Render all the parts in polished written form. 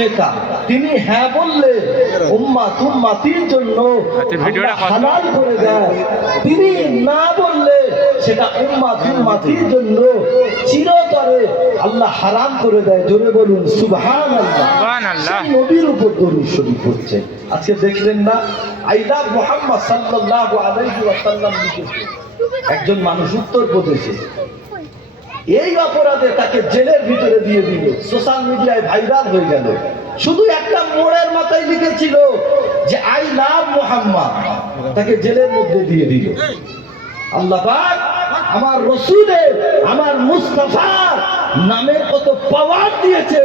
নেতা, তিনি হ্যাঁ বললে উম্মাতির জন্য হালাল করে দেয়, তিনি না বললে সেটা উম্মাতির জন্য চিরতরে আল্লাহ হারাম করে দেয়। জোরে বলুন সুবহানাল্লাহ। সেই নবীর উপর দরুদ শরীফ পড়ছে। আজকে দেখলেন না, আই লাভ মুহাম্মদ সাল্লাল্লাহু আলাইহি ওয়াসাল্লাম লিখেছে একজন মানুষ উত্তরপ্রদেশে, এই অপরাধে তাকে জেলের ভিতরে দিয়ে দিল, সোশ্যাল মিডিয়ায় ভাইরাল হয়ে গেল। শুধু একটা মোড়ের মাথায় লিখেছিল যে আই লাভ মুহাম্মদ, তাকে জেলের মধ্যে দিয়ে দিল। আল্লাহ পাক আমার রসুলের, আমার মুস্তাফার নামের কত পাওয়ার দিয়েছে।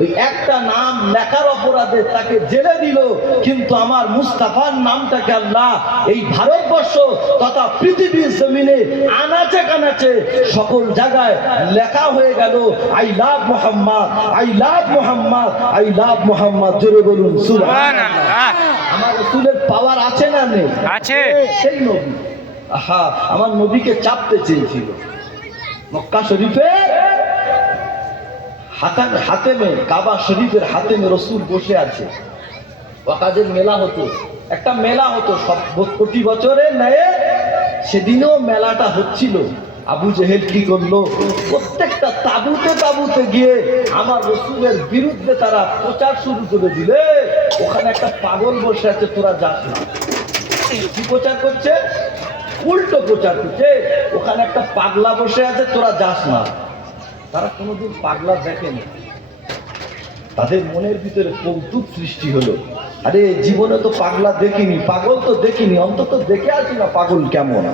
ওই একটা নাম লেখার অপরাধে তাকে জেলে দিল, কিন্তু আমার মুস্তাফার নামটাকে আল্লাহ এই ভারতবর্ষ তথা পৃথিবীর জমিনে আনাচে কানাচে সকল জায়গায় লেখা হয়ে গেল I love Muhammad, I love Muhammad, I love Muhammad. জোরে বলুন সুবহানাল্লাহ। আমার রসুলের পাওয়ার আছে না নেই? আছে। সেই নবী, আহা, আমার নবীকে চাপতে চেয়েছিল। মক্কা শরীফে হাতেমে, কাবা শরীফের হাতেমে রসুল বসে আছে। ওয়াকাজের মেলা হতো, একটা মেলা হতো সব প্রতি বছরের ন্যায় সেদিনও মেলাটা হচ্ছিল। আবু জেহেল কি করলো, প্রত্যেকটা তাবুতে গিয়ে আমার রসুলের বিরুদ্ধে তারা প্রচার শুরু করে দিলে, ওখানে একটা পাগল বসে আছে, তোরা যাস না। কি প্রচার করছে? উল্টো প্রচার করছে। ওখানে একটা পাগলা বসে আছে, তোরা যাস না। তারা কোনোদিন পাগলা দেখেনি, তাদের মনের ভিতরে কৌতুক সৃষ্টি হলো, আরে জীবনে তো পাগলা দেখিনি, পাগল তো দেখিনি, অন্তত দেখে আসি না পাগল কেমন।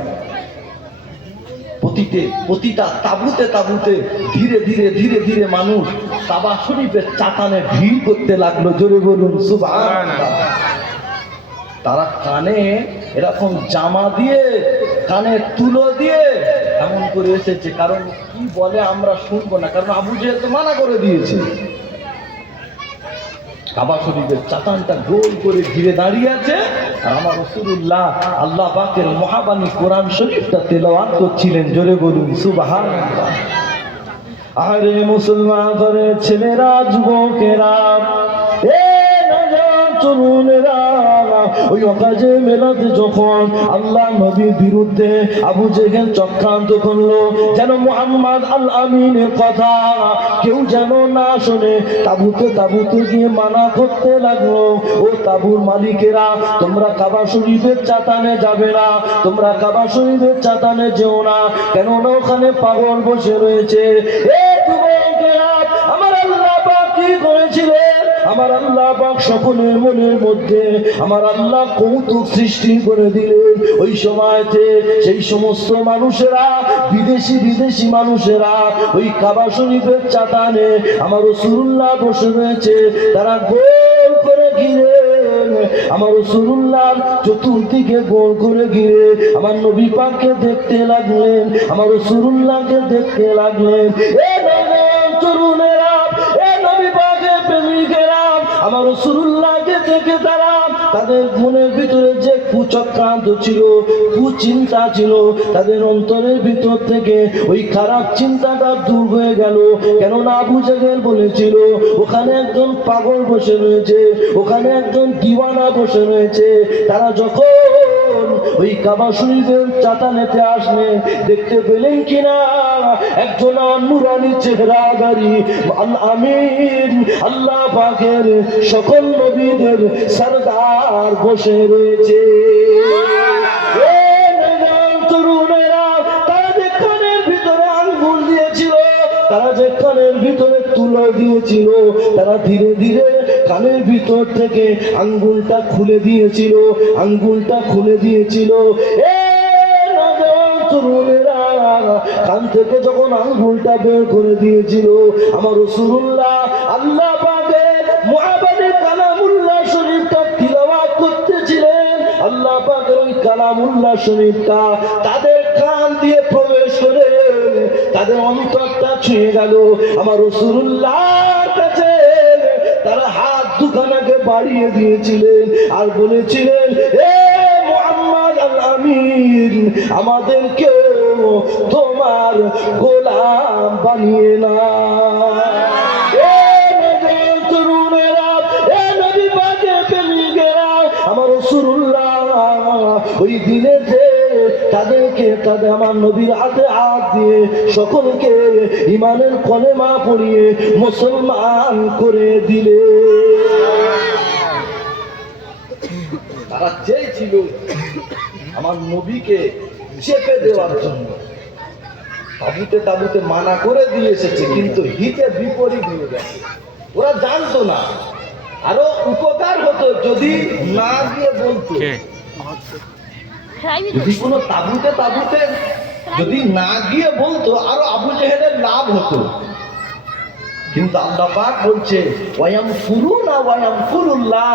প্রতিটা তাবুতে ধীরে ধীরে মানুষ কাবা শরীফের চাতানে ভিড় করতে লাগলো। জোরে বলুন সুবহানাল্লাহ। তারা কানে এরকম জামা দিয়ে, কানে তুলো দিয়ে এমন করে এসেছে, কারণ কি বলে আমরা শুনবো না, কারণ আবু জেহেল তো মানা করে দিয়েছে। কাবা শরীফের চাতানটা গোল করে ঘিরে দাঁড়িয়ে আছে, আর আমার রাসূলুল্লাহ আল্লাহ পাকের মহাবাণী কোরআন শরীফটা তেলাওয়াত করছিলেন। জোরে বলুন সুবহানাল্লাহ। আরে মুসলমান ঘরের ছেলেরা, যুবকেরা, তরুণেরা, ওই অকাজে মেলাতে যখন আল্লাহ নবীর বিরুদ্ধে আবু জেহেল চক্রান্ত করলো, যেন মুহাম্মদ আল আমিনের কথা কেউ যেন না শোনে, তাবুতে গিয়ে মানা করতে লাগলো, ও তাবুর মালিকেরা, তোমরা কাবা শরীফের চাতানে যাবে না, তোমরা কাবা শরীফের চাতানে যেও না, কেননা ওখানে পাগল বসে রয়েছে। আমার আল্লাহ পাক কি করেছিলেন? আমার আল্লাহ পাক সকলের মনের মধ্যে আমার আল্লাহ কৌতুক সৃষ্টি করে দিলেন। ওই সময়তে সেই সমস্ত মানুষেরা, বিদেশি মানুষেরা ওই কাবা শরীফের চাতানে আমার রাসূলুল্লাহ বসে রয়েছে, তারা গোল করে ঘিরে আমার রাসূলুল্লাহর চতুর্দিকে গোল করে ঘিরে আমার নবী পাককে দেখতে লাগলেন, আমার রাসূলুল্লাহকে দেখতে লাগলেন। তরুণেরা, নবী পাকের প্রেমিকেরা, আমার রাসূলুল্লাহকে দেখে তারা তাদের মনের ভিতরে যে কুচক্রান্ত ছিল, কুচিন্তা ছিল, তাদের অন্তরের ভিতর থেকে ওই খারাপ চিন্তাটা দূর হয়ে গেল। কেননা আবু জেহেল বলেছিল ওখানে একজন পাগল বসে রয়েছে, ওখানে একজন দিওয়ানা বসে রয়েছে। তারা যখন ওই কাবা শরীফের চাতানেতে আসলে দেখতে পেলেন কিনা একজন নূরানী চেহারাধারী আল আমিন, আল্লাহ পাকের সকল নবীদের সরদার বসে রয়েছে। তরুণেরা, তারা যে কানের ভিতরে আঙ্গুল দিয়েছিল, তারা যে কানের ভিতরে তুলো দিয়েছিল, তারা ধীরে ধীরে কানের ভিতর থেকে আঙ্গুলটা খুলে দিয়েছিল, আঙ্গুলটা খুলে দিয়েছিল। তরুণেরা, কান থেকে যখন আঙ্গুলটা বের করে দিয়েছিল, আমার রাসূলুল্লাহ আল্লাহ পাকের মুহাব্বতে কালামুল্লাহ শরীফটা তিলাওয়াত করতেছিলেন। আল্লাহ পাকের ওই কালামুল্লাহ শরীফটা তাদের কান দিয়ে প্রবেশ করে তাদের অন্তরটা ছুঁয়ে গেল। আমার রাসূলুল্লাহর কাছে তারা হাত দুখানাকে বাড়িয়ে দিয়েছিলেন আর বলেছিলেন, হে মুহাম্মদ আল আমিন, আমাদেরকে তোমার গোলাম বানিয়ে না। তরুণ ওই দিনে যে তাদের আমার নবীর হাতে হাত দিয়ে সকলকে ইমানের কলেমা পড়িয়ে মুসলমান করে দিলে। তারা চেয়েছিল আমার নবীকে চেপে দেওয়ার জন্য, তাবুতে তাবুতে মানা করে দিয়ে এসেছে, কিন্তু হিতে বিপরীত হয়ে গেছে। ওরা জানতো না, আরো উপকার হতো যদি না দিয়ে বলতো, যদি কোনো তাবুতে তাবুতে যদি না গিয়ে বলতো আরো আবু জেহেলের লাভ হতো। কিন্তু আল্লাহ পাক বলছে ওয়ায়ামকুরুনা ওয়ায়ামকুরুল্লাহ,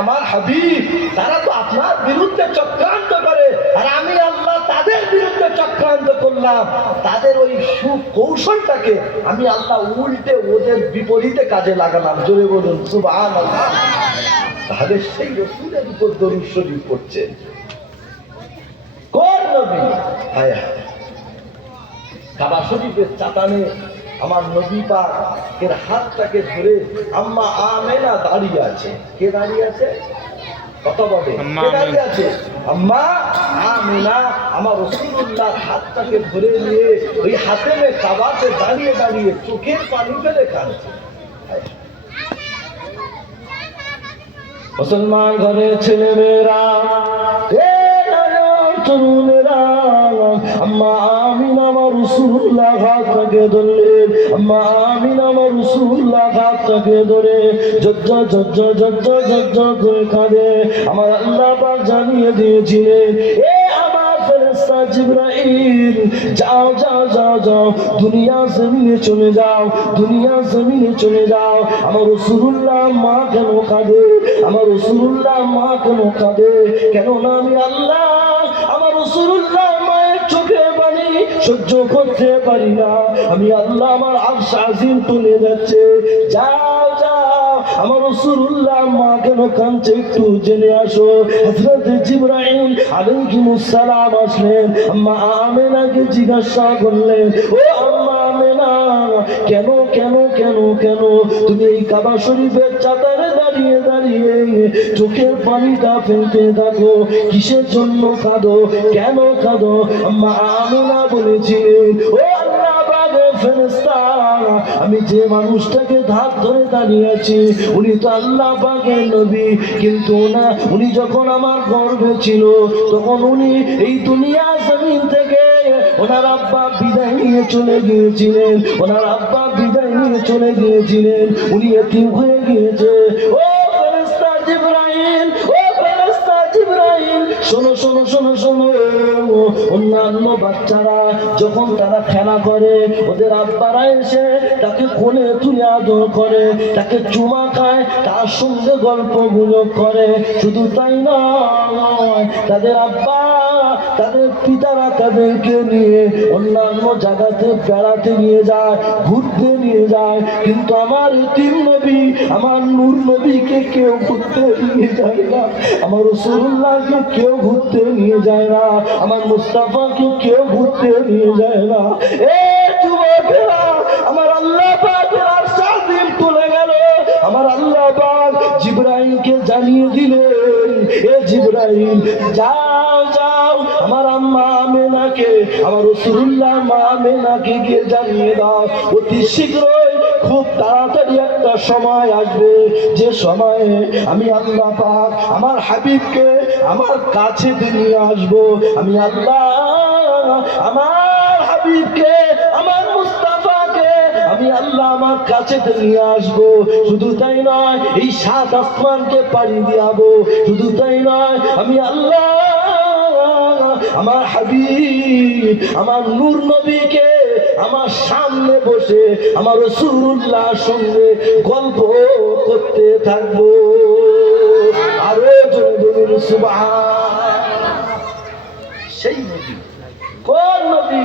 আমার হাবিব তারা তো আপনার বিরুদ্ধে চক্রান্ত করে, আর আমি আল্লাহ তাদের বিরুদ্ধে চক্রান্ত করলাম। তাদের ওই সুকৌশলটাকে আমি আল্লাহ উল্টে ওদের বিপরীতে কাজে লাগালাম। জোরে বলুন সুবহানাল্লাহ। তাহলে সেই রাসূলের উপর দরুদ শরীফ পড়ছে কোন নবী? হায় হায়, কাবা শরীফের চাতানে আমার নবী পাকের হাতটাকে ধরে আম্মা আমেনা দাঁড়িয়ে আছে। কে দাঁড়িয়ে আছে? কথা বলে, কে দাঁড়িয়ে আছে? আম্মা আমেনা আমার রাসূলুল্লাহর হাতটাকে ধরে নিয়ে ওই হাতেমে কাবাতে দাঁড়িয়ে দাঁড়িয়ে চোখের পানি ফেলে কাঁদছে। মুসলমান ঘরের ছেলেমেয়েরা, তরুণেরা, আম্মা আমিনা আমার রাসূলুল্লাহ হাতটাকে ধরলেন। আম্মা আমিনা আমার রাসূলুল্লাহ হাতটাকে ধরে ঝরঝর ঝরঝর ঝরঝর ঝরঝর করে কাঁদে। আমার আল্লাহ পাক জানিয়ে দিয়েছিলেন, এ আমার ফেরেশতা জিবরাইল, যাও যাও যাও যাও, দুনিয়া জমিনে চলে যাও, দুনিয়া জমিনে চলে যাও। আমার রাসূলুল্লাহ মা কেন কাঁদে? আমার রাসূলুল্লাহ মা কেন কাঁদে? কেননা আমি আল্লাহ আমার রাসূলুল্লাহ মায়ের চোখে পানি সহ্য করতে পারি না। আমি আল্লাহ আমার আরশ আজিম তুলে যাচ্ছে। যাও যাও, আমার রাসূলুল্লাহ মা কেন কাঁদছে একটু জেনে আসো। হযরত জিবরাইল আলাইহিস সালাম আসলেন, আম্মা আমেনাকে জিজ্ঞাসা করলেন, ও আম্মা আমেনা, কেন কেন কেন কেন তুমি এই কাবা শরীফের চাতারে দাঁড়িয়ে দাঁড়িয়ে চোখের পানিটা ফেলতে থাকো? কিসের জন্য কাঁদো? কেন কাঁদো? আম্মা আমিনা বলেছিলেন, ও আল্লাহ পাকের ফেরেশতা, আমি যে মানুষটাকে ধার ধরে দাঁড়িয়ে আছি উনি তো আল্লাহ পাকের নবী, কিন্তু না, উনি যখন আমার গর্ভে ছিল তখন উনি এই দুনিয়া জমিন থেকে ওনার আব্বা বিদায় নিয়ে চলে গিয়েছিলেন, ওনার আব্বা বিদায় নিয়ে চলে গিয়েছিলেন, উনি এতিম হয়ে গিয়েছে। ও ফেরেশতা জিবরাইল, ও ফেরেশতা জিবরাইল, শোনো শোনো শোনো শোনো, অন্যান্য বাচ্চারা যখন তারা খেলা করে ওদের আব্বারা এসে তাকে কোলে তুলে আদর করে, তাকে চুমা খায়, তার সঙ্গে গল্প গুজব করে। শুধু তাই নয়, তাদের আব্বা তাদের পিতারা তাদেরকে নিয়ে অন্যান্য জায়গাতে বেড়াতে নিয়ে যায়, ঘুরতে নিয়ে যায়। কিন্তু আমার এতিম নবী, আমার নূর নবীকে কেউ ঘুরতে নিয়ে যায় না, আমার রাসূলুল্লাহকে কেউ ঘুরতে নিয়ে যায় না, আমার মুস্তাফাকে কেউ ঘুরতে নিয়ে যায় না। এ যুবকেরা, আমার আল্লাহ পাকের আরশ আজিম তুলে গেল। আমার আল্লাহ পাক জিবরাইলকে জানিয়ে দিলেন, এ জিবরাইল, যাও যাও, আমার আম্মা আমেনাকে, আমার রাসূলুল্লাহ মা আমেনাকে গিয়ে জানিয়ে দাও, অতি শীঘ্রই খুব তাড়াতাড়ি একটা সময় আসবে, যে সময়ে আমি আল্লাহ পাক আমার হাবিবকে আমার কাছে নিয়ে আসবো। আমি আল্লাহ আমার হাবিবকে, আমার মুস্তাফাকে আমি আল্লাহ আমার কাছে নিয়ে আসবো। শুধু তাই নয়, এই সাত আসমানকে পাড়ি দিয়াবো। শুধু তাই নয়, আমি আল্লাহ আমার হাবিব আমার নূর নবীকে আমার সামনে বসে আমার রাসূলুল্লাহর সঙ্গে গল্প করতে থাকবো। আরো জোরে বলুন সুবহান। সেই নবী কোন নবী?